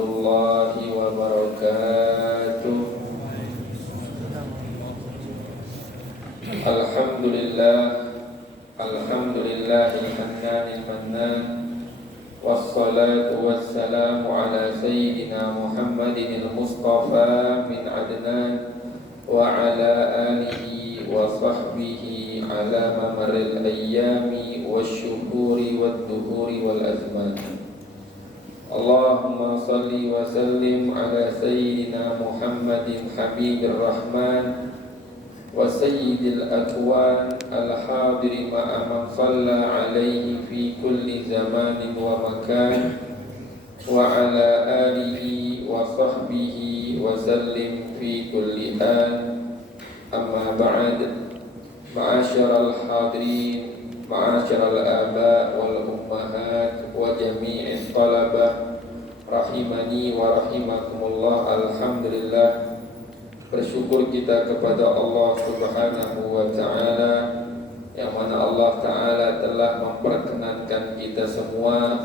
warahmatullahi wabarakatuh. Alhamdulillahil hannanil mannan, wassalatu wassalamu ala sayyidina Muhammadinil Mustafa min Adnan wa ala alihi wa sahbihi ala mamaril ayyami wasyuhuri wadduhuri wal azman. Allahumma salli wa sallim ala sayyidina Muhammadin habibir rahman wa sayyidil akwan al-hadiri ma'a man salla alaihi fi kulli zamanin wa makan wa ala alihi wa sahbihi wa sallim fi kulli an. Amma ba'd. Ma'asyiral hadirin, ma'asyiral aba wal ummahat wa jami'it talabah rahimani wa rahimakumullah. Alhamdulillah, bersyukur kita kepada Allah Subhanahu wa ta'ala, yang mana Allah ta'ala telah memperkenankan kita semua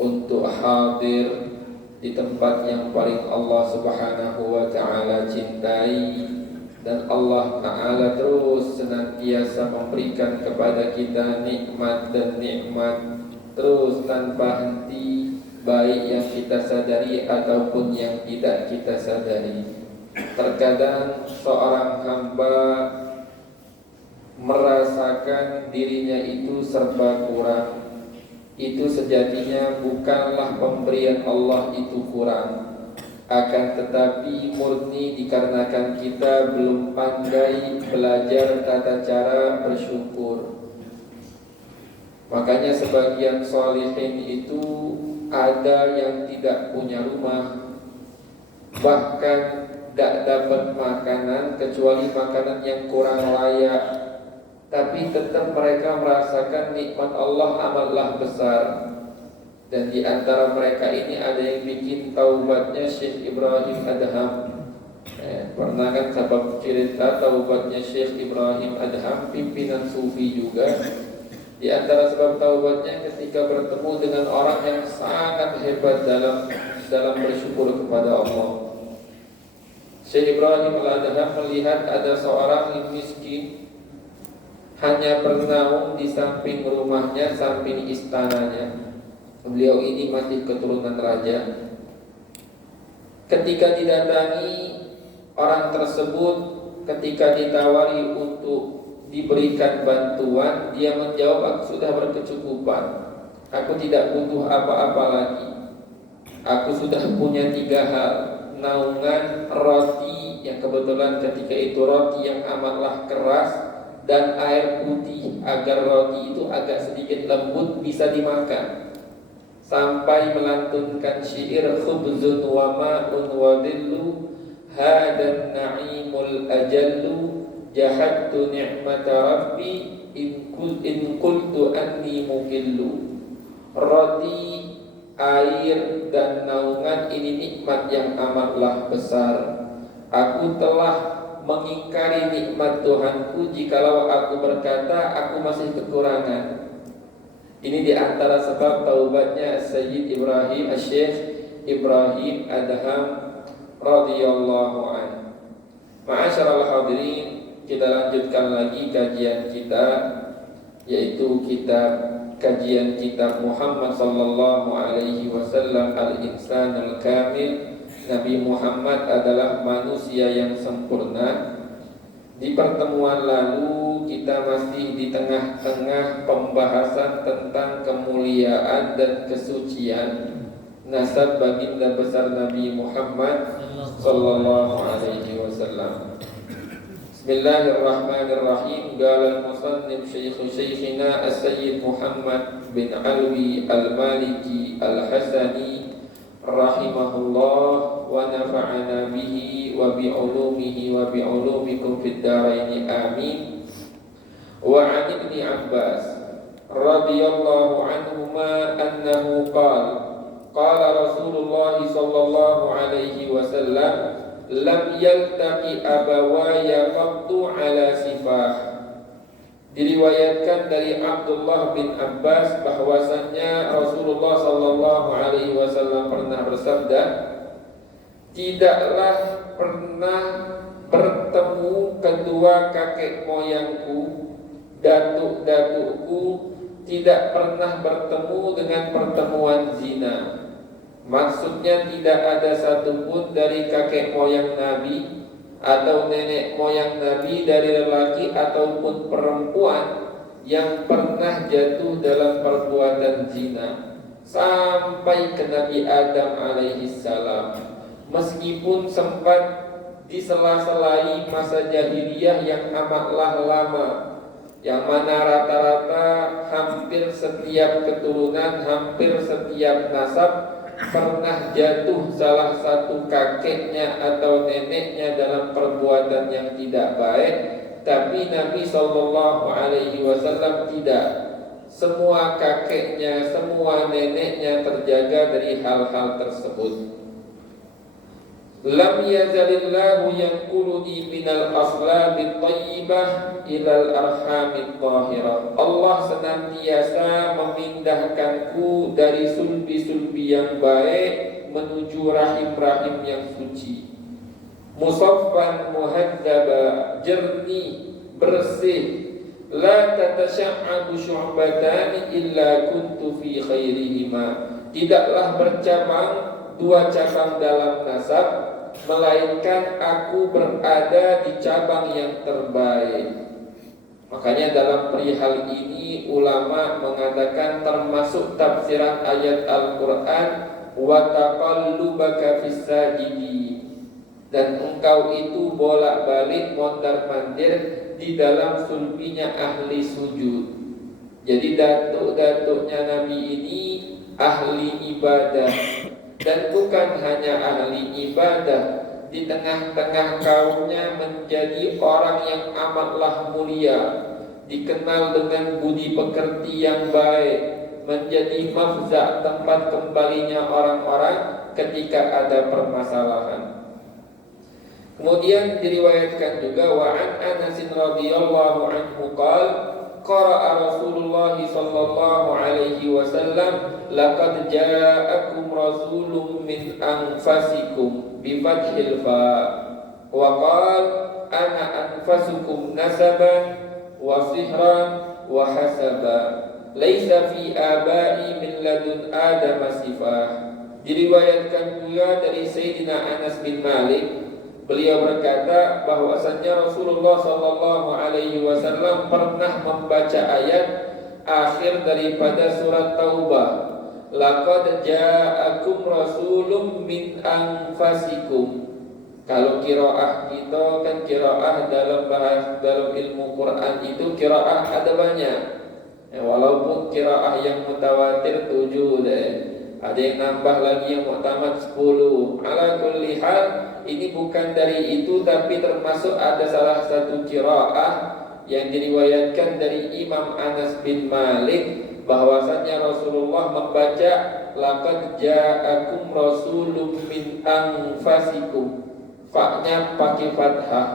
untuk hadir di tempat yang paling Allah Subhanahu wa ta'ala cintai. Dan Allah ta'ala terus senantiasa memberikan kepada kita nikmat dan nikmat terus tanpa henti, baik yang kita sadari ataupun yang tidak kita sadari. Terkadang seorang hamba merasakan dirinya itu serba kurang. Itu sejatinya bukanlah pemberian Allah itu kurang, akan tetapi murni dikarenakan kita belum pandai belajar tata cara bersyukur. Makanya sebagian sholihin itu ada yang tidak punya rumah, bahkan tidak dapat makanan kecuali makanan yang kurang layak, tapi tetap mereka merasakan nikmat Allah amatlah besar. Dan di antara mereka ini ada yang bikin taubatnya Syekh Ibrahim Adham. Pernah kan sabab cerita taubatnya Syekh Ibrahim Adham, pimpinan sufi juga. Di antara sebab taubatnya ketika bertemu dengan orang yang sangat hebat dalam bersyukur kepada Allah. Syekh Ibrahim Al-Adham melihat ada seorang yang miskin, hanya bernaung di samping rumahnya, samping istananya. Beliau ini masih keturunan raja. Ketika didatangi orang tersebut, ketika ditawari untuk diberikan bantuan, dia menjawab, aku sudah berkecukupan, aku tidak butuh apa-apa lagi. Aku sudah punya 3 hal: naungan, roti yang kebetulan ketika itu roti yang amatlah keras, dan air putih agar roti itu agak sedikit lembut bisa dimakan. Sampai melantunkan syair, khubzun wa ma'un wa dhillu hadan na'imul ajallu jahadtu ni'mata rabbi in qultu anni mukillu. Roti, air, dan naungan ini nikmat yang amatlah besar. Aku telah mengingkari nikmat Tuhanku jikalau aku berkata aku masih kekurangan. Ini di antara sebab taubatnya Sayyid Ibrahim, Syekh Ibrahim Adham radhiyallahu anhu. Ma'asyiral hadirin, kita lanjutkan lagi kajian kita, yaitu kajian kitab Muhammad sallallahu alaihi wasallam, Al-Insanul Kamil. Nabi Muhammad adalah manusia yang sempurna. Di pertemuan lalu kita masih di tengah-tengah pembahasan tentang kemuliaan dan kesucian nasab baginda besar Nabi Muhammad sallallahu alaihi wasallam. Bismillahirrahmanirrahim. Qala al-musannif syekhina as-sayyid Muhammad bin Alwi al-Maliki al-Hasani rahimahullah wa nafa'ana bihi wa bi'ulumihi wa bi'ulumikum fid dharain amin. Wa 'an ibni Abbas radhiyallahu anhuma annahu qala Rasulullah sallallahu alaihi wasallam lam yaltaqi abawaya qattu ala sifah. Diriwayatkan dari Abdullah bin Abbas bahwasannya Rasulullah sallallahu alaihi wasallam pernah bersabda, tidaklah pernah bertemu kedua kakek moyangku, datuk-datukku, tidak pernah bertemu dengan pertemuan zina. Maksudnya tidak ada satupun dari kakek moyang Nabi atau nenek moyang Nabi dari lelaki ataupun perempuan yang pernah jatuh dalam perbuatan zina sampai ke Nabi Adam alaihi salam. Meskipun sempat disela-selai masa jahiliyah yang amatlah lama, yang mana rata-rata hampir setiap keturunan, hampir setiap nasab pernah jatuh salah satu kakeknya atau neneknya dalam perbuatan yang tidak baik. Tapi Nabi SAW tidak. Semua kakeknya, semua neneknya terjaga dari hal-hal tersebut. Lam yazalillahu yanquluni minal aslabit thayyibah ilal arhamit thahirah. Allah senantiasa memindahkanku dari sulbi-sulbi yang baik menuju rahim-rahim yang suci. Musaffan muhadzaba, jernih, bersih. La tatasya'abu syu'batan illa kuntu fi khairihima. Tidaklah bercabang dua cabang dalam nasab, melainkan aku berada di cabang yang terbaik. Makanya dalam perihal ini ulama mengatakan termasuk tafsiran ayat Al-Quran, wa taqallubaka fis sajidin, dan engkau itu bolak-balik mondar-mandir di dalam sulbinya ahli sujud. Jadi datuk-datuknya Nabi ini ahli ibadah, dan bukan hanya ahli ibadah, di tengah-tengah kaumnya menjadi orang yang amatlah mulia, dikenal dengan budi pekerti yang baik, menjadi mafza' tempat kembalinya orang-orang ketika ada permasalahan. Kemudian diriwayatkan juga wa an Anas radhiyallahu anhu qara'a Rasulullah sallallahu alaihi wasallam laqad ja'akum rasulun min anfasikum bi fathil fa wa qala ana anfasukum nasaban wa sihran wa hasaba laisa fi abai min ladun adam sifah. Diriwayatkan juga dari Sayyidina Anas bin Malik, beliau berkata bahwasannya Rasulullah sallallahu alaihi wasallam pernah membaca ayat akhir daripada surat Taubah, laqad ja'akum rasulun min anfasikum. Kalau qiraah kita kan qiraah dalam ilmu Quran itu qiraah ada banyak. Walaupun qiraah yang mutawatir 7 deh. Ada yang nambah lagi yang mu'tamad 10. Ala kulli hal, ini bukan dari itu, tapi termasuk ada salah satu qiraah yang diriwayatkan dari Imam Anas bin Malik bahwasanya Rasulullah membaca laqad ja'akum rasulun min anfasikum. Fa-nya pakai fathah.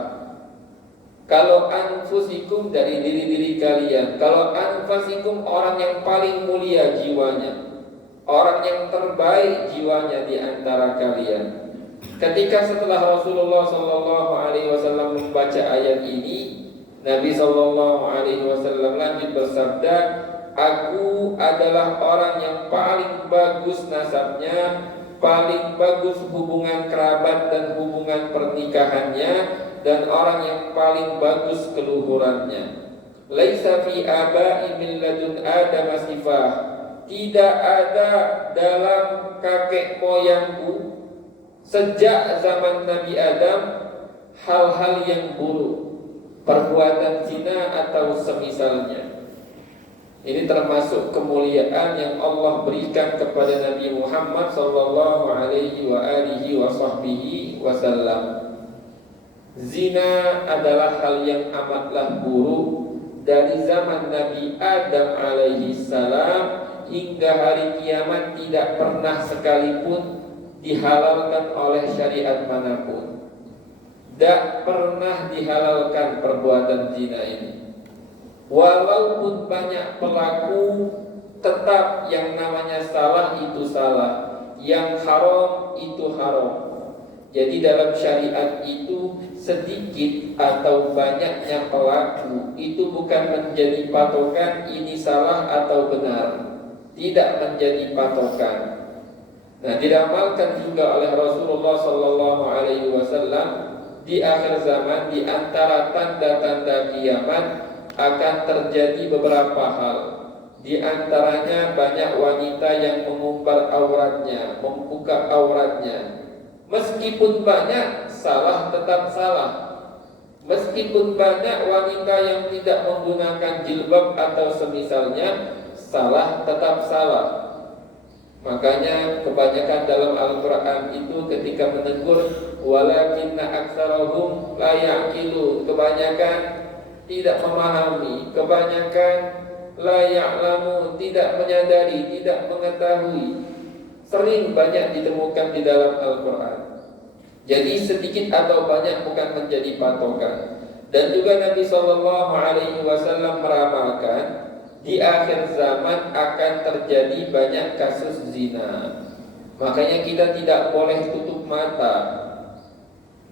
Kalau anfusikum dari diri-diri kalian, kalau anfasikum orang yang paling mulia jiwanya, orang yang terbaik jiwanya di antara kalian. Ketika setelah Rasulullah sallallahu alaihi wasallam membaca ayat ini, Nabi sallallahu alaihi wasallam lanjut bersabda, aku adalah orang yang paling bagus nasabnya, paling bagus hubungan kerabat dan hubungan pernikahannya, dan orang yang paling bagus keluhurannya. Laisa fi abai min ladun adam sifah. Tidak ada dalam kakek moyangku sejak zaman Nabi Adam hal-hal yang buruk, perbuatan zina atau semisalnya. Ini termasuk kemuliaan yang Allah berikan kepada Nabi Muhammad sallallahu alaihi wa alihi wa sahbihi wasallam. Zina adalah hal yang amatlah buruk dari zaman Nabi Adam alaihi salam hingga hari kiamat, tidak pernah sekalipun dihalalkan oleh syariat manapun. Tidak pernah dihalalkan perbuatan zina ini. Walaupun banyak pelaku, tetap yang namanya salah itu salah. Yang haram itu haram. Jadi dalam syariat itu sedikit atau banyaknya pelaku itu bukan menjadi patokan ini salah atau benar. Tidak menjadi patokan. Nah, diramalkan juga oleh Rasulullah sallallahu alaihi wasallam di akhir zaman di antara tanda-tanda kiamat akan terjadi beberapa hal. Di antaranya banyak wanita yang mengumbar auratnya, membuka auratnya. Meskipun banyak, salah tetap salah. Meskipun banyak wanita yang tidak menggunakan jilbab atau semisalnya, salah tetap salah. Makanya kebanyakan dalam Al-Quran itu ketika menegur walakinna aktsarahum la ya'qilun, kebanyakan tidak memahami, kebanyakan la ya'lamun, tidak menyadari, tidak mengetahui. Sering banyak ditemukan di dalam Al-Quran. Jadi sedikit atau banyak bukan menjadi patokan. Dan juga Nabi SAW meramalkan di akhir zaman akan terjadi banyak kasus zina. Makanya kita tidak boleh tutup mata.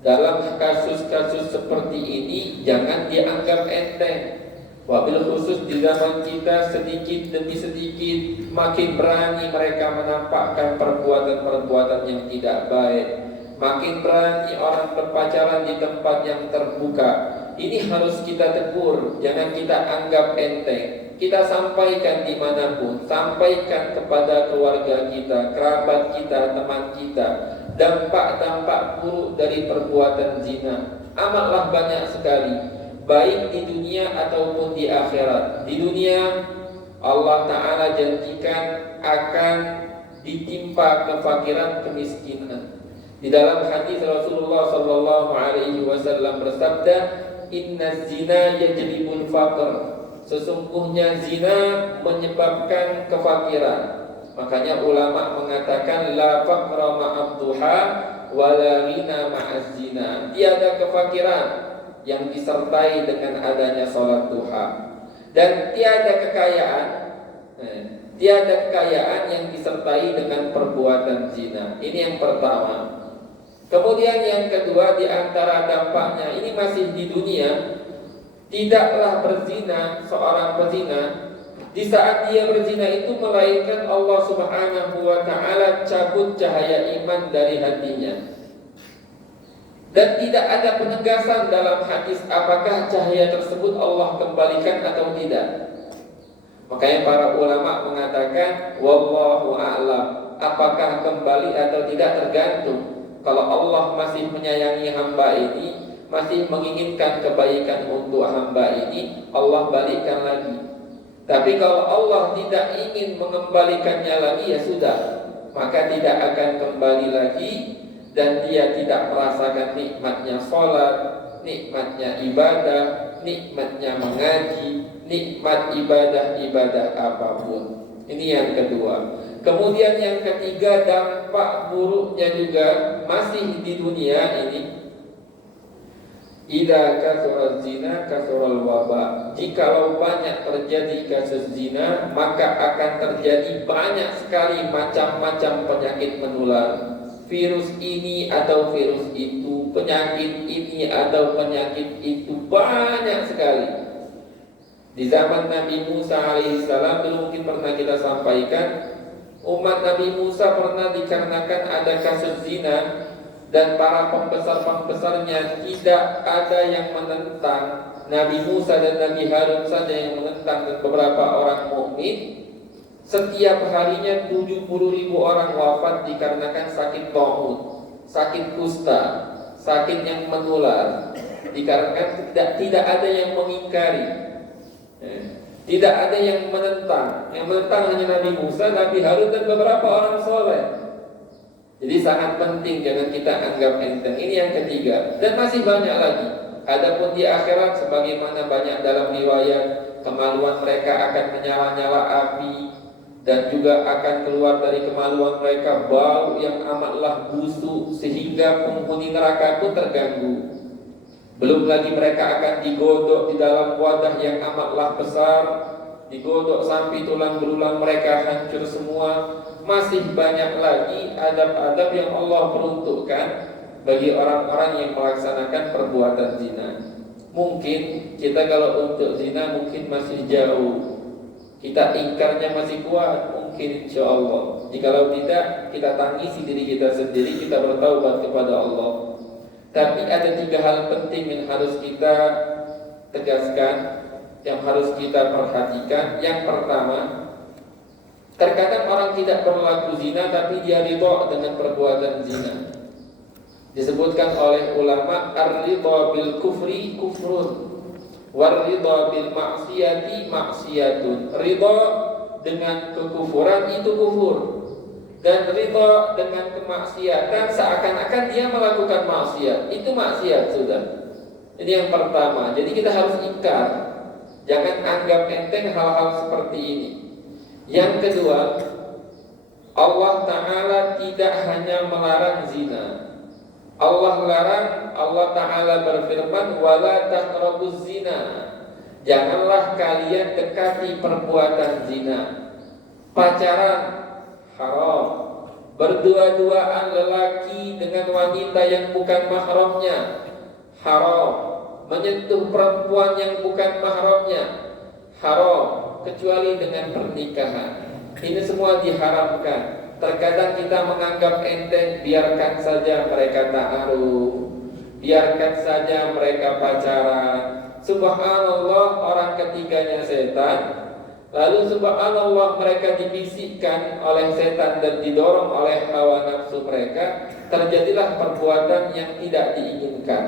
Dalam kasus-kasus seperti ini jangan dianggap enteng. Wabil khusus di zaman kita sedikit demi sedikit makin berani mereka menampakkan perbuatan-perbuatan yang tidak baik. Makin berani orang berpacaran di tempat yang terbuka. Ini harus kita tegur, jangan kita anggap enteng. Kita sampaikan dimanapun, sampaikan kepada keluarga kita, kerabat kita, teman kita, dampak-dampak buruk dari perbuatan zina. Amatlah banyak sekali, baik di dunia ataupun di akhirat. Di dunia Allah Ta'ala janjikan akan ditimpa kefakiran, kemiskinan. Di dalam hadis Rasulullah sallallahu alaihi wasallam bersabda, "Inna zina yajlibul faqr." Sesungguhnya zina menyebabkan kefakiran. Makanya ulama mengatakan la faqra ma'ad duha wa la ghina ma'az zina. Tiada kefakiran yang disertai dengan adanya salat duha, dan tiada kekayaan yang disertai dengan perbuatan zina. Ini yang pertama. Kemudian yang kedua, di antara dampaknya, ini masih di dunia. Tidaklah berzina seorang pezina di saat dia berzina itu, melainkan Allah Subhanahu wa Ta'ala cabut cahaya iman dari hatinya. Dan tidak ada penegasan dalam hadis apakah cahaya tersebut Allah kembalikan atau tidak. Makanya para ulama mengatakan wallahu a'lam, apakah kembali atau tidak tergantung. Kalau Allah masih menyayangi hamba ini, masih menginginkan kebaikan untuk hamba ini, Allah balikkan lagi. Tapi kalau Allah tidak ingin mengembalikannya lagi, ya sudah, maka tidak akan kembali lagi. Dan dia tidak merasakan nikmatnya sholat, nikmatnya ibadah, nikmatnya mengaji, nikmat ibadah apapun. Ini yang kedua. Kemudian yang ketiga, dampak buruknya juga masih di dunia ini. Idza kasura zina kasural waba. Jikalau banyak terjadi kasus zina, maka akan terjadi banyak sekali macam-macam penyakit menular. Virus ini atau virus itu, penyakit ini atau penyakit itu, banyak sekali. Di zaman Nabi Musa alaihissalam, dulu mungkin pernah kita sampaikan, umat Nabi Musa pernah dikarenakan ada kasus zina, dan para pembesar-pembesarnya tidak ada yang menentang. Nabi Musa dan Nabi Harun saja yang menentang, dan beberapa orang mukmin. Setiap harinya 70.000 orang wafat dikarenakan sakit taun, sakit kusta, sakit yang menular. Dikarenakan tidak ada yang mengingkari, tidak ada yang menentang. Yang menentang hanya Nabi Musa, Nabi Harun, dan beberapa orang soleh. Jadi sangat penting, jangan kita anggap enteng. Ini yang ketiga. Dan masih banyak lagi. Adapun di akhirat, sebagaimana banyak dalam riwayat, kemaluan mereka akan menyala-nyala api, dan juga akan keluar dari kemaluan mereka bau yang amatlah busuk, sehingga penghuni neraka pun terganggu. Belum lagi mereka akan digodok di dalam wadah yang amatlah besar, digodok sampai tulang belulang mereka hancur semua. masih banyak lagi adab-adab yang Allah peruntukkan bagi orang-orang yang melaksanakan perbuatan zina. Mungkin kita kalau untuk zina mungkin masih jauh, kita ingkarnya masih kuat, mungkin insya Allah. Jikalau tidak, kita tangisi diri kita sendiri, kita bertaubat kepada Allah. Tapi ada 3 hal penting yang harus kita tegaskan, yang harus kita perhatikan. Yang pertama, terkadang orang tidak berlaku zina tapi dia ridha dengan perbuatan zina. Disebutkan oleh ulama, ar-ridha bil kufri kufrun, war-ridha bil maksiyati maksiyatun. Ridha dengan kekufuran itu kufur, dan ridha dengan kemaksiatan seakan-akan dia melakukan maksiat, itu maksiat sudah. Ini yang pertama. Jadi kita harus ingkar, jangan anggap enteng hal-hal seperti ini. Yang kedua, Allah Ta'ala tidak hanya melarang zina. Allah larang, Allah Ta'ala berfirman, wala taqrabuz zina, janganlah kalian dekati perbuatan zina. Pacaran haram, berdua-duaan lelaki dengan wanita yang bukan mahramnya haram, menyentuh perempuan yang bukan mahramnya haram, kecuali dengan pernikahan. Ini semua diharamkan. Terkadang kita menganggap enteng, biarkan saja mereka ta'aruf, biarkan saja mereka pacaran. Subhanallah, orang ketiganya setan. Lalu subhanallah, mereka dibisikkan oleh setan dan didorong oleh hawa nafsu mereka. Terjadilah perbuatan yang tidak diinginkan.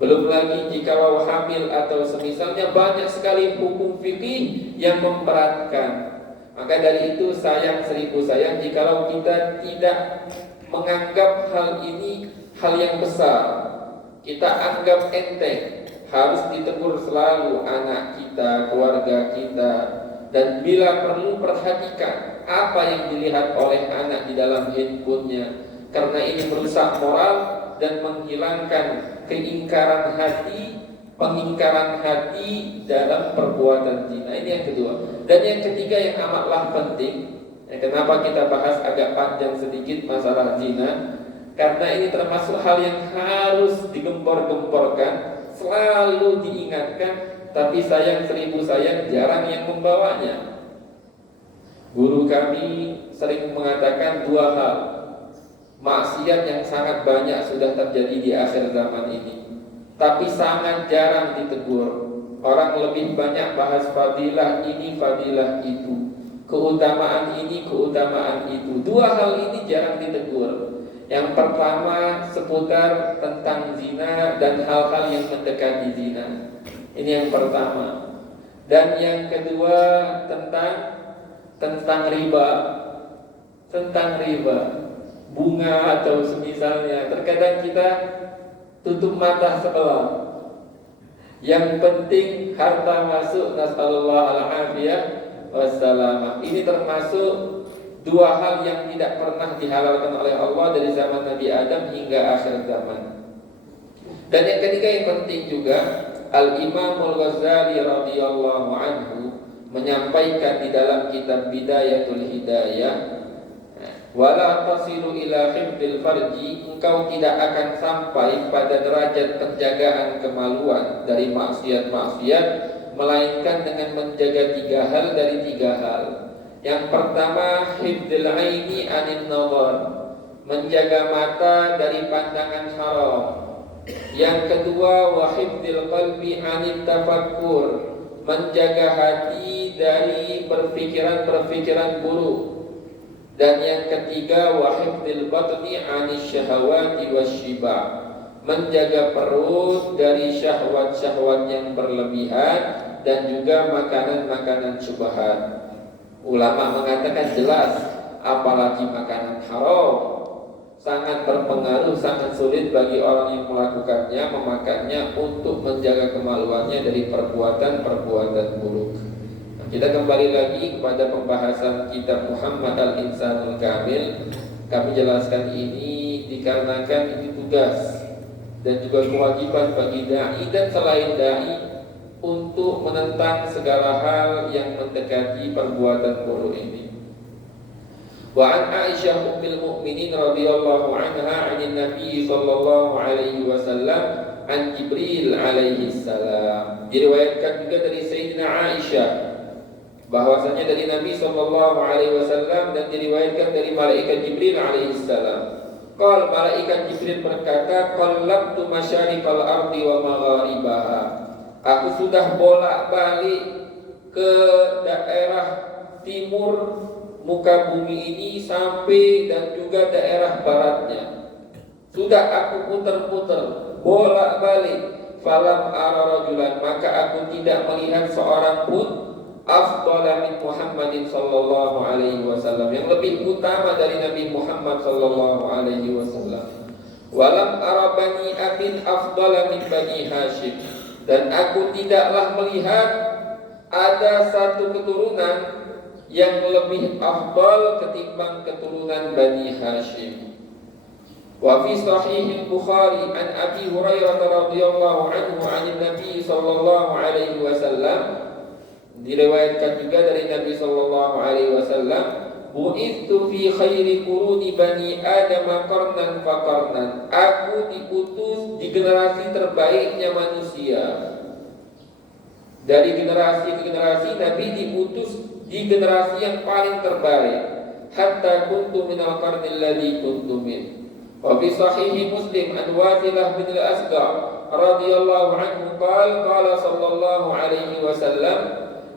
Belum lagi jikalau hamil atau semisalnya, banyak sekali hukum fikih yang memberatkan. Maka dari itu sayang 1000 sayang jikalau kita tidak menganggap hal ini hal yang besar, kita anggap enteng. Harus ditegur selalu anak kita, keluarga kita, dan bila perlu perhatikan apa yang dilihat oleh anak di dalam handphonenya, karena ini merusak moral dan menghilangkan keingkaran hati, pengingkaran hati dalam perbuatan zina. Ini yang kedua. Dan yang ketiga yang amatlah penting, kenapa kita bahas agak panjang sedikit masalah zina, karena ini termasuk hal yang harus digempor-gemporkan, selalu diingatkan, tapi sayang 1000 sayang jarang yang membawanya. Guru kami sering mengatakan 2 hal maksiat yang sangat banyak sudah terjadi di akhir zaman ini, tapi sangat jarang ditegur. Orang lebih banyak bahas fadilah ini, fadilah itu, keutamaan ini, keutamaan itu. 2 hal ini jarang ditegur. Yang pertama seputar tentang zina dan hal-hal yang mendekati zina. Ini yang pertama. Dan yang kedua tentang riba. Tentang riba, bunga atau semisalnya. Terkadang kita tutup mata sebelah. Yang penting harta masuk, nasallallahu al-afiyah wassalamah. Ini termasuk 2 hal yang tidak pernah dihalalkan oleh Allah dari zaman Nabi Adam hingga akhir zaman. Dan yang ketiga yang penting juga, Al-Imam Al-Ghazali radhiyallahu anhu menyampaikan di dalam kitab Bidayatul Hidayah, wala tasilu ila hifdzil farji, engkau tidak akan sampai pada derajat penjagaan kemaluan dari maksiat-maksiat melainkan dengan menjaga 3 hal dari 3 hal. Yang pertama, hifdzul aini anin nazar, menjaga mata dari pandangan haram. Yang kedua, wa hifdzil qalbi anit tafakkur, menjaga hati dari berpikiran-berpikiran buruk. Dan yang ketiga, wa hifdzil batni anis syahawati wasyiba, menjaga perut dari syahwat-syahwat yang berlebihan dan juga makanan-makanan syubhat. Ulama mengatakan jelas, apalagi makanan haram sangat berpengaruh, sangat sulit bagi orang yang melakukannya, memakannya untuk menjaga kemaluannya dari perbuatan-perbuatan buruk. Kita kembali lagi kepada pembahasan kitab Muhammad Al-Insanul Kamil. Kami jelaskan ini dikarenakan ini tugas dan juga kewajiban bagi da'i dan selain da'i untuk menentang segala hal yang mendekati perbuatan buruk ini. Wa an Aisyah ummul mukminin radhiyallahu anha 'anil Nabi sallallahu alaihi wasallam an Jibril alaihi salam. Diriwayatkan juga dari Sayyidina Aisyah bahwasanya dari Nabi sallallahu alaihi wasallam dan diriwayatkan dari malaikat Jibril alaihi salam. Qal malaikat Jibril berkata, qallabtu masyariqal ardi wa magharibaha. Aku sudah bolak-balik ke daerah timur muka bumi ini sampai dan juga daerah baratnya. Sudah aku putar-putar, bolak-balik. Falam ara rajulan, maka aku tidak melihat seorang pun afdala min Muhammadin sallallahu alaihi wasallam, yang lebih utama dari Nabi Muhammad sallallahu alaihi wasallam. Walam ara bani abin afdala min bani Hashim, dan aku tidaklah melihat ada satu keturunan yang lebih afdal ketimbang keturunan Bani Hashim. Wa fi sahih Bukhari an Abi Hurairah radhiyallahu anhu 'anil Nabi sallallahu alaihi wasallam, diriwayatkan juga dari Nabi sallallahu alaihi wasallam, bu'ithu fi khairi quruni bani Adam qarnan fa qarnan. Aku diutus di generasi terbaiknya manusia. Dari generasi ke generasi Nabi diutus di generasi yang paling terbaik. Hatta kuntu minal qarnil ladzi kuntu min. Wa fi sahih Muslim an Wazilah bin al-Asqa radhiyallahu anhu qala sallallahu alaihi wasallam,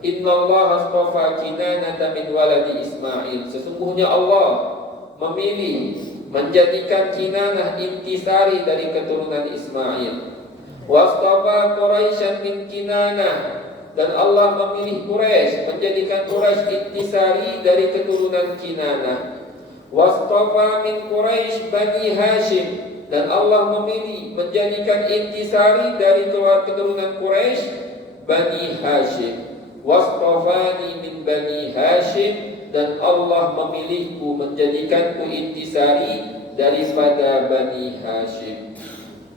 inna Allah astafa Kinanata min waladi Ismail. Sesungguhnya Allah memilih menjadikan Kinanah intisari dari keturunan Ismail. Wastafa Quraisyan min Kinanah, dan Allah memilih Quraisy, menjadikan Quraisy intisari dari keturunan Kinanah. Wastafa min Quraisy Bani Hashim, dan Allah memilih menjadikan intisari dari keturunan Quraisy Bani Hashim. Wastafani min Bani Hashim, dan Allah memilihku menjadikanku intisari daripada Bani Hashim.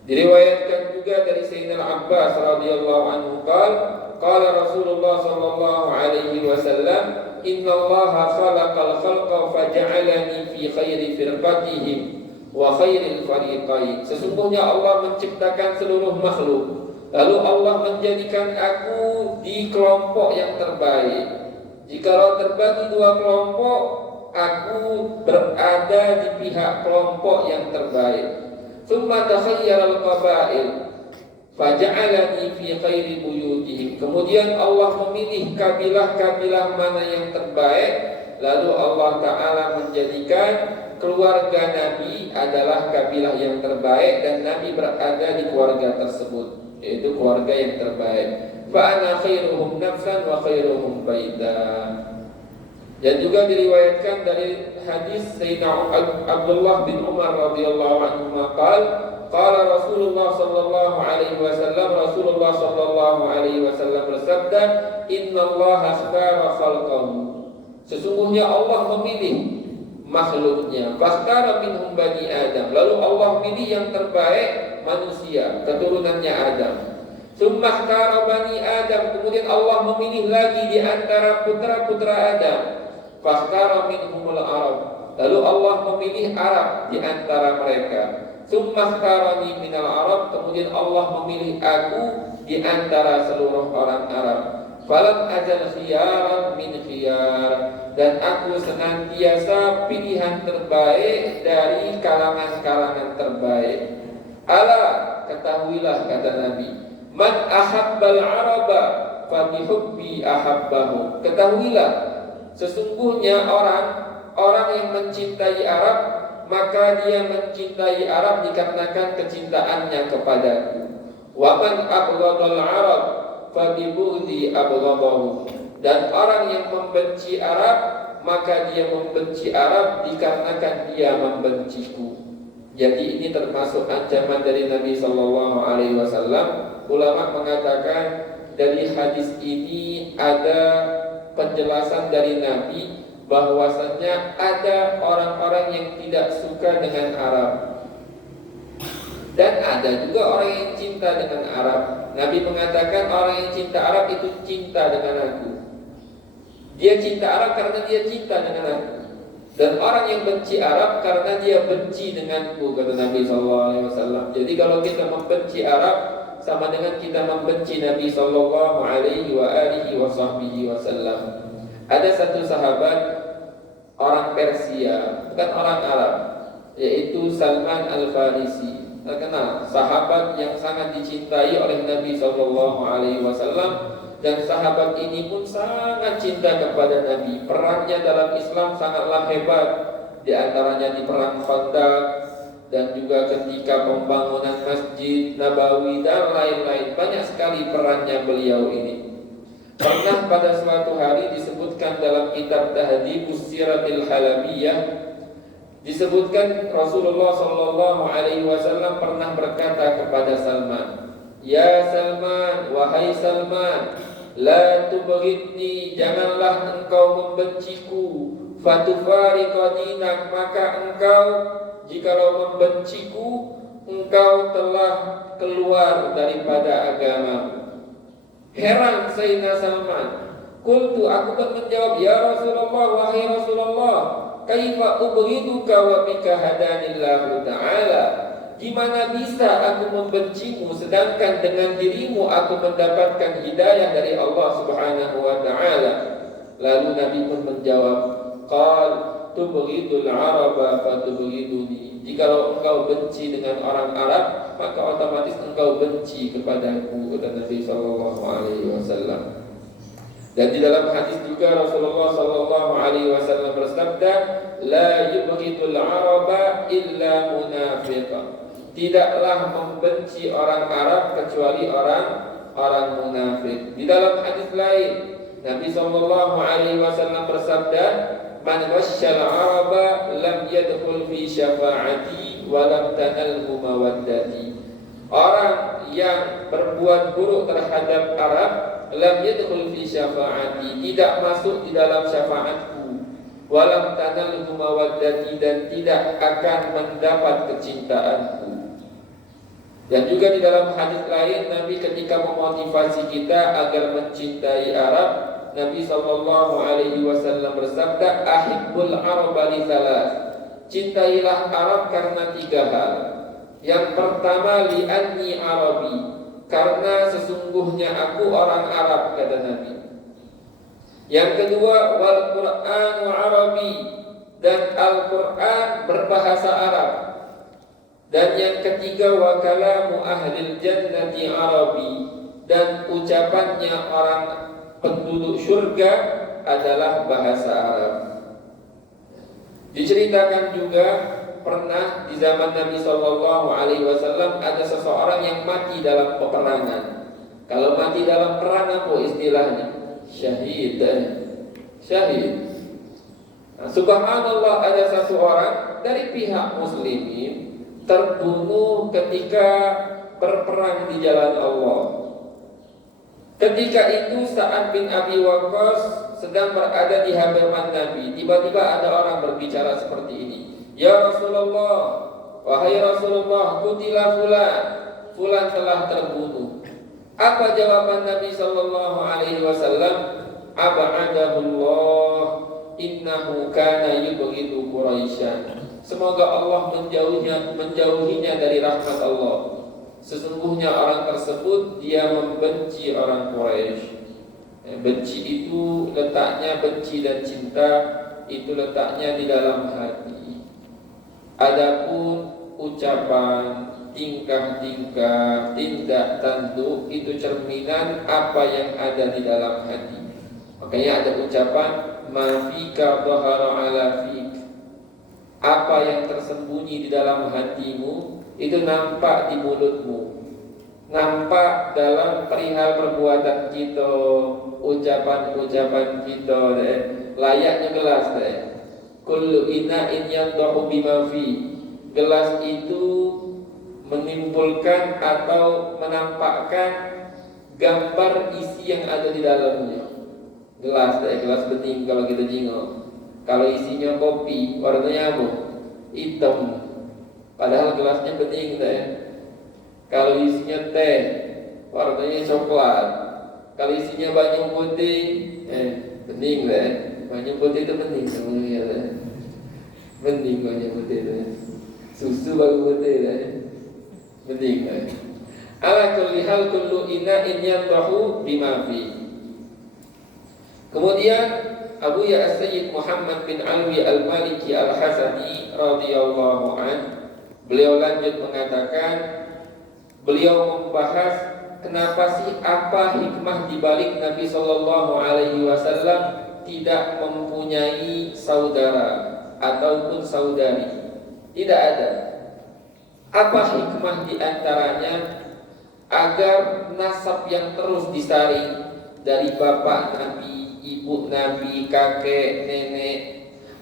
Diriwayatkan juga dari Sayyidina Abbas radhiyallahu anhu qala Rasulullah sallallahu alaihi wasallam, innallaha khalaqal khalqa faja'alani fi khairi firqatihim wa khairil fariqain. Sesungguhnya Allah menciptakan seluruh makhluk, lalu Allah menjadikan aku di kelompok yang terbaik. Jikalau terbagi dua kelompok, aku berada di pihak kelompok yang terbaik. Tsumma takhayyara al-qaba'il faja'alani fi khairi buyutihim. Kemudian Allah memilih kabilah-kabilah mana yang terbaik, lalu Allah Ta'ala menjadikan keluarga Nabi adalah kabilah yang terbaik, dan Nabi berada di keluarga tersebut, yaitu keluarga yang terbaik. Fa ana khairuhum nafsan wa khairuhum baita. Dan juga diriwayatkan dari hadis Sayyidina Abdullah bin Umar radhiyallahu anhu qala Rasulullah sallallahu alaihi wasallam, Rasulullah sallallahu alaihi wasallam bersabda, innallaha ikhtara khalqahu. Sesungguhnya Allah memilih makhluknya. Fakhtara minhum bani Adam, lalu Allah pilih yang terbaik manusia, keturunannya Adam. Tsumma ikhtara bani Adam, kemudian Allah memilih lagi di antara putra-putra Adam. Fakhtara minhumul Arab, lalu Allah memilih Arab di antara mereka. Tsumma ikhtarani minal Arab, kemudian Allah memilih aku di antara seluruh orang Arab. Falam azal khiyaran min khiyar, dan aku senantiasa pilihan terbaik dari kalangan-kalangan terbaik. Ala, ketahuilah kata Nabi, man ahabbal araba fa bihubbi ahabbahu. Ketahuilah, sesungguhnya orang yang mencintai Arab, maka dia mencintai Arab dikarenakan kecintaannya kepadaku. Wa man abghadal Arab fa bibughdi abghadahu, dan orang yang membenci Arab, maka dia membenci Arab dikarenakan dia membenciku. Jadi ini termasuk ancaman dari Nabi sallallahu alaihi wasallam. Ulama mengatakan dari hadis ini ada penjelasan dari Nabi bahwasanya ada orang-orang yang tidak suka dengan Arab, dan ada juga orang yang cinta dengan Arab. Nabi mengatakan orang yang cinta Arab itu cinta dengan aku. Dia cinta Arab karena dia cinta dengan aku. Dan orang yang benci Arab karena dia benci denganku, kata Nabi SAW. Jadi kalau kita membenci Arab sama dengan kita membenci Nabi SAW. Ada satu sahabat orang Persia, bukan orang Arab, yaitu Salman Al-Farisi, terkenal sahabat yang sangat dicintai oleh Nabi SAW. Dan sahabat ini pun sangat cinta kepada Nabi. Perannya dalam Islam sangatlah hebat. Di antaranya di perang Khandaq dan juga ketika pembangunan Masjid Nabawi dan lain-lain. Banyak sekali perannya beliau ini. Pernah pada suatu hari disebutkan dalam kitab Tahdhibus Siratil Halabiyah, disebutkan Rasulullah SAW pernah berkata kepada Salman, "Ya Salman, wahai Salman, la tubghidni, janganlah engkau membenciku. Fatufariqa dinak, maka engkau jikalau membenciku, engkau telah keluar daripada agamamu." Heran Sayyidina Salman. Qultu, aku pun menjawab, "Ya Rasulullah, wahai Rasulullah, kaifa ubghiduka wa bika hadanillahu ta'ala?" Gimana bisa aku membencimu sedangkan dengan dirimu aku mendapatkan hidayah dari Allah Subhanahu wa ta'ala. Lalu Nabi pun menjawab, qal tubghidul araba fatubghiduni. Jikalau engkau benci dengan orang Arab, maka otomatis engkau benci kepadaku, kata Nabi sallallahu alaihi wasallam. Dan di dalam hadis juga Rasulullah sallallahu alaihi wasallam bersabda, la yubghidul araba illa munafiqan. Tidaklah membenci orang Arab kecuali orang munafik. Di dalam hadis lain Nabi sallallahu alaihi wasallam bersabda, "Man wasyal araba lam yadkhul fi syafa'ati wa lam tanalhu mawaddati." Orang yang berbuat buruk terhadap Arab, lam yadkhul fi syafa'ati, tidak masuk di dalam syafaatku, wa lam tanalhu mawaddati, dan tidak akan mendapat kecintaanku. Dan juga di dalam hadis lain Nabi ketika memotivasi kita agar mencintai Arab, Nabi sallallahu alaihi wasallam bersabda, "Ahibbul araba li thalath." Cintailah Arab karena 3 hal. Yang pertama, li anni arabi, karena sesungguhnya aku orang Arab, kata Nabi. Yang kedua, wal Qur'anu arabi, dan Al-Qur'an berbahasa Arab. Dan yang ketiga, wa kalamu ahlil jannati arabi, dan ucapannya orang penduduk surga adalah bahasa Arab. Diceritakan juga pernah di zaman Nabi sallallahu alaihi wasallam ada seseorang yang mati dalam peperangan. Kalau mati dalam perang apa istilahnya? Syahid. Syahid. Nah, subhanallah, ada seseorang dari pihak muslimin terbunuh ketika berperang di jalan Allah. Ketika itu Sa'ad bin Abi Waqqas sedang berada di hadapan Nabi. Tiba-tiba ada orang berbicara seperti ini, "Ya Rasulullah, wahai Rasulullah, qutila fulan, fulan telah terbunuh." Apa jawaban Nabi sallallahu alaihi wasallam? "Ab'adahullah, innahu kana yubghidu Quraisyan." Semoga Allah menjauhinya dari rahmat Allah. Sesungguhnya orang tersebut dia membenci orang Quraisy. Benci itu letaknya, benci dan cinta itu letaknya di dalam hati. Adapun ucapan, tingkah-tingkah, tindak tanduk itu cerminan apa yang ada di dalam hati. Makanya ada ucapan, "Ma fika dhahara ala fik." Apa yang tersembunyi di dalam hatimu itu nampak di mulutmu, nampak dalam perihal perbuatan kita, ucapan-ucapan kita. Layaknya gelas, kullu ina'in yandahu bima fi. Gelas itu menimbulkan atau menampakkan gambar isi yang ada di dalamnya. Gelas bening kalau kita jingok. Kalau isinya kopi, warnanya apa? Hitam. Padahal gelasnya bening, Kalau isinya teh, warnanya coklat. Kalau isinya banyu putih, bening, banyu putih itu bening. Mending banyak betul. Susu baru betul. Mending. Ala kulli hal kullu ina'in yandahu bima fi. Kemudian Abu Ya As-Sayyid Muhammad bin Alwi Al-Maliki Al-Hasani radhiyallahu an, beliau lanjut mengatakan, beliau membahas kenapa sih, apa hikmah dibalik Nabi Sallallahu Alaihi Wasallam tidak mempunyai saudara ataupun saudari. Tidak ada. Apa hikmah diantaranya agar nasab yang terus disaring dari bapak Nabi, ibu Nabi, kakek, nenek,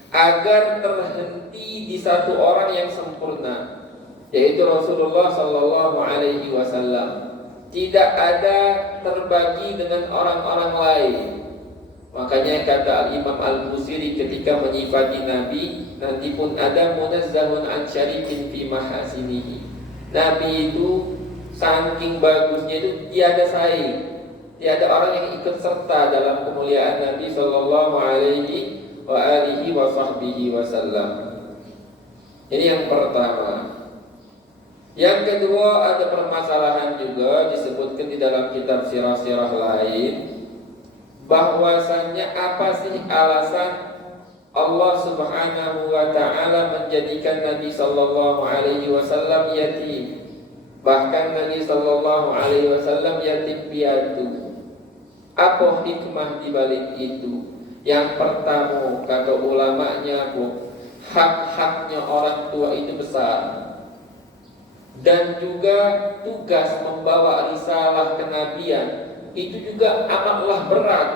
agar terhenti di satu orang yang sempurna, yaitu Rasulullah Sallallahu Alaihi Wasallam. Tidak ada terbagi dengan orang-orang lain. Makanya kata Al-Imam Al-Busiri ketika menyifati Nabi, nanti pun ada munazzahun an syarikin fi mahasinihi. Nabi itu saking bagusnya itu tiada saing. Tiada orang yang ikut serta dalam kemuliaan Nabi Sallallahu Alaihi Wasallam. Ini yang pertama. Yang kedua, ada permasalahan juga disebutkan di dalam kitab sirah-sirah lain, bahwasannya apa sih alasan Allah Subhanahu wa taala menjadikan Nabi sallallahu alaihi wasallam yatim. Bahkan Nabi sallallahu alaihi wasallam yatim piatu. Apa hikmah di balik itu? Yang pertama, kata ulamanya, hak-haknya orang tua itu besar. Dan juga tugas membawa risalah kenabian itu juga amatlah berat.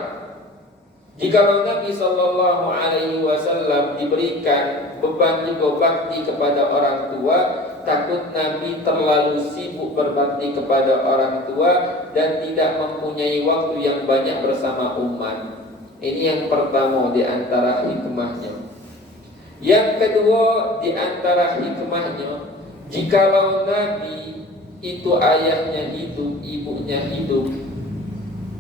Jika Nabi Sallallahu Alaihi Wasallam diberikan beban juga bakti kepada orang tua, takut Nabi terlalu sibuk berbakti kepada orang tua dan tidak mempunyai waktu yang banyak bersama umat. Ini yang pertama di antara hikmahnya. Yang kedua di antara hikmahnya, jikalau Nabi itu ayahnya hidup, ibunya hidup,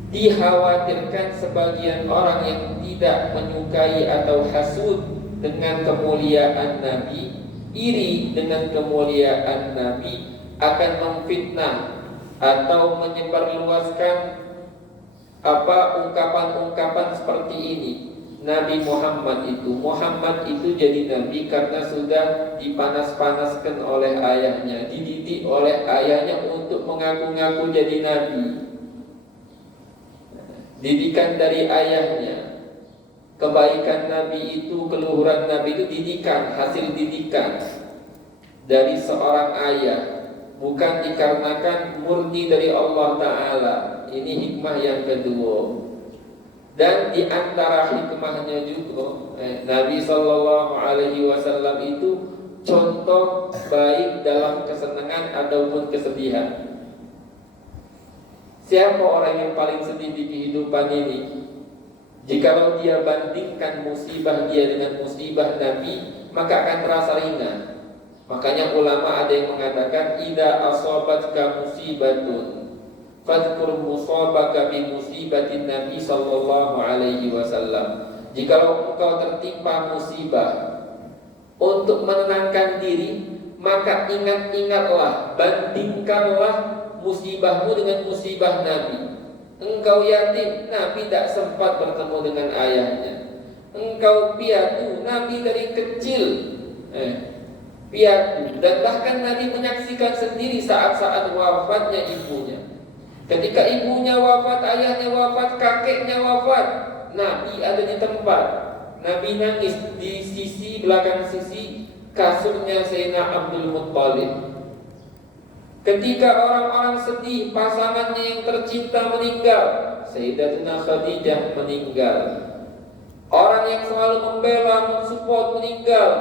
dikhawatirkan sebagian orang yang tidak menyukai atau hasud dengan kemuliaan Nabi, iri dengan kemuliaan Nabi, akan memfitnah atau menyebarluaskan ungkapan-ungkapan seperti ini. Nabi Muhammad itu jadi Nabi karena sudah dipanas-panaskan oleh ayahnya, dididik oleh ayahnya untuk mengaku-ngaku jadi Nabi. Didikan dari ayahnya. Kebaikan Nabi itu, keluhuran Nabi itu didikan, hasil didikan dari seorang ayah, bukan dikarenakan murni dari Allah Ta'ala. Ini hikmah yang kedua. Dan di antara hikmahnya juga, Nabi Sallallahu Alaihi Wasallam itu contoh baik dalam kesenangan ataupun kesedihan. Siapa orang yang paling sedih di kehidupan ini? Jikalau dia bandingkan musibah dia dengan musibah Nabi, maka akan terasa ringan. Makanya ulama ada yang mengatakan, idza asabatka musibatun fadhkur musabaka bi musibatin Nabi sallallahu alaihi wasallam. Jikalau engkau tertimpa musibah, untuk menenangkan diri, maka ingat-ingatlah, bandingkanlah musibahmu dengan musibah Nabi. Engkau yatim, Nabi tak sempat bertemu dengan ayahnya. Engkau piatu, Nabi dari kecil piatu. Dan bahkan Nabi menyaksikan sendiri saat-saat wafatnya ibunya. Ketika ibunya wafat, ayahnya wafat, kakeknya wafat, Nabi ada di tempat. Nabi nangis di sisi belakang sisi kasurnya Sayyidina Abdul Muttalib. Ketika orang-orang sedih, pasangannya yang tercinta meninggal, Sayyidatina Khadijah meninggal. Orang yang selalu membela, mensupport meninggal,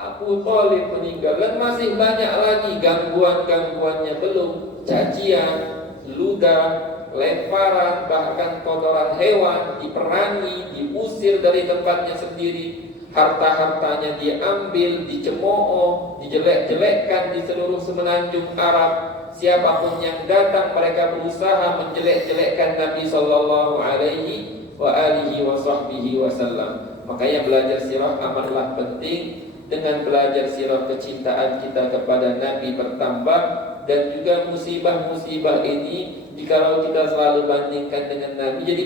Abu Thalib meninggal. Dan masih banyak lagi gangguan-gangguannya, belum cacian, ludah, lemparan, bahkan kotoran hewan, diperangi, diusir dari tempatnya sendiri, harta-hartanya diambil, dicemooh, dijelek-jelekkan di seluruh semenanjung Arab. Siapapun yang datang, mereka berusaha menjelek-jelekkan Nabi Sallallahu Alaihi Wasallam. Makanya belajar sirah amatlah penting. dengan belajar sirah kecintaan kita kepada Nabi bertambah. Dan juga musibah-musibah ini jikalau kita selalu bandingkan dengan Nabi jadi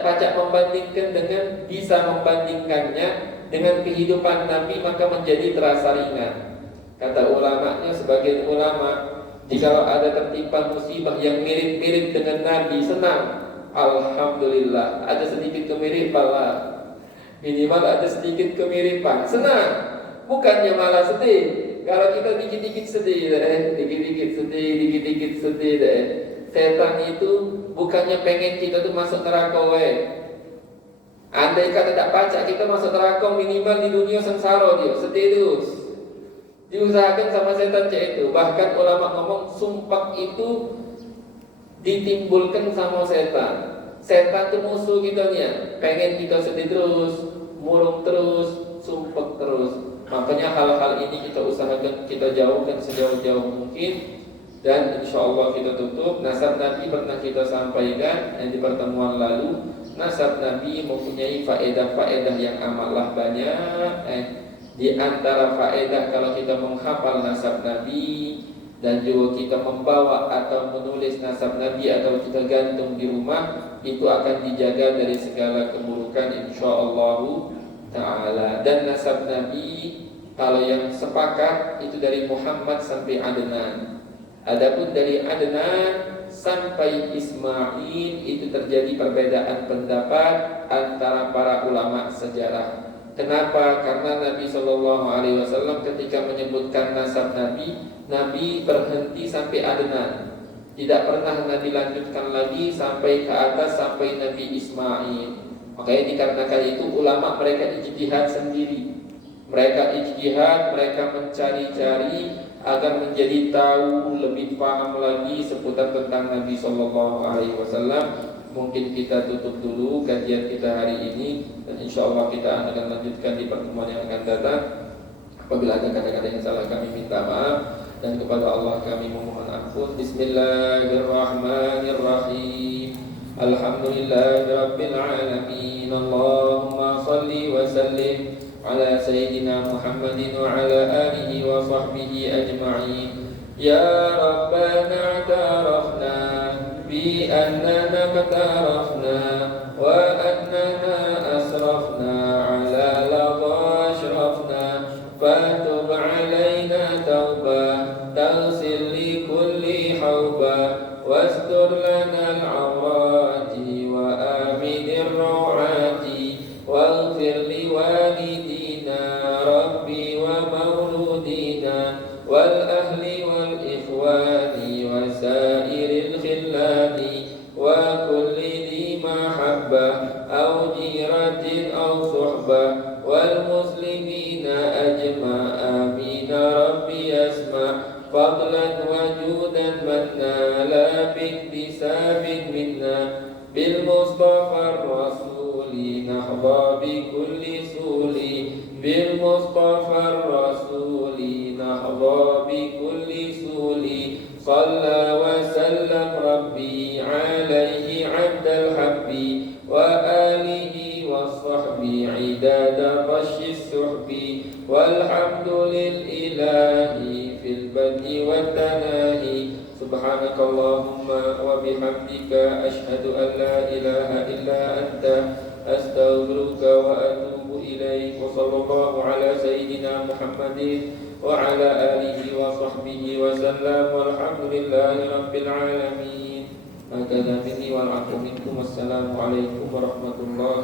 pacak membandingkan dengan bisa membandingkannya dengan kehidupan Nabi, maka menjadi terasa ringan. Kata ulamanya, sebagian ulama, jikalau ada tertimpa musibah yang mirip-mirip dengan Nabi, senang, alhamdulillah. Ada sedikit kemiripan lah, minimal ada sedikit kemiripan, senang. Bukannya malah sedih. Kalau kita dikit-dikit sedih dikit-dikit sedih deh. Setan itu bukannya pengen kita tuh masuk neraka Andai kata tak pacak kita masuk neraka, minimal di dunia sengsara dia, sedih terus. Diusahakan sama setan itu. Bahkan ulama ngomong sumpah itu ditimbulkan sama setan. Setan tuh musuh kita nih, pengen kita sedih terus, murung terus, sumpah terus. Makanya hal-hal ini kita usahakan kita jauhkan sejauh-jauh mungkin. Dan insya Allah kita tutup. Nasab Nabi pernah kita sampaikan di pertemuan lalu. Nasab Nabi mempunyai faedah-faedah yang amatlah banyak. Di antara faedah kalau kita menghafal nasab Nabi dan juga kita membawa atau menulis nasab Nabi atau kita gantung di rumah, itu akan dijaga dari segala keburukan insya Allah Ta'ala. Dan nasab Nabi kalau yang sepakat itu dari Muhammad sampai Adnan. Adapun dari Adnan sampai Ismail itu terjadi perbedaan pendapat antara para ulama sejarah. Kenapa? Karena Nabi SAW ketika menyebutkan nasab Nabi, Nabi berhenti sampai Adnan. Tidak pernah Nabi lanjutkan lagi sampai ke atas sampai Nabi Ismail. Makanya dikarenakan itu ulama mereka ijtihad sendiri. Mereka ijtihad, mereka mencari-cari agar menjadi tahu lebih paham lagi seputar tentang Nabi SAW. Mungkin kita tutup dulu kajian kita hari ini, dan insya Allah kita akan lanjutkan di pertemuan yang akan datang. Apabila ada kata-kata yang salah kami minta maaf, dan kepada Allah kami memohon ampun. Bismillahirrahmanirrahim. Alhamdulillahirabbil alamin. Allahumma salli wa sallim ala sayyidina Muhammadin wa ala alihi wa sahbihi ajma'in. Ya Rabbana i'tarafna bi annana qatarafna wa annana asrafna ala ladha ashrafna fatub alaina tawbah taghsil li kulli hawbah wastur lana al-awrati wa aminir rawati waghfir li walidina rabbi wa mauludina wal ahli wal ikhwani wa sairil khillani wa kulli dhi mahabbah aw jiratin aw suhbah wal muslimina ajma amin rabbi asma fadlan wa judan manna la biktisabin minna bil mustafa rasuli nahba bi kulli suli bil mustafa rasuli nahba bi kulli suli salla wa sallam rabbi alaihi abdal habbi wa alihi wa sahbi idada rashis suhbi walhamdulil ilahi fil badi wa tanahi subhanakallahumma wa bihamdika ashhadu an la ilaha illa anta astaghfiruka wa atubu ilaik wa sallallahu ala sayyidina Muhammadin wa ala alihi wa sahbihi wa sallam walhamdulillahi rabbil alamin. Hakadha minni wal afu minkum. Wassalamu alaikum warahmatullahi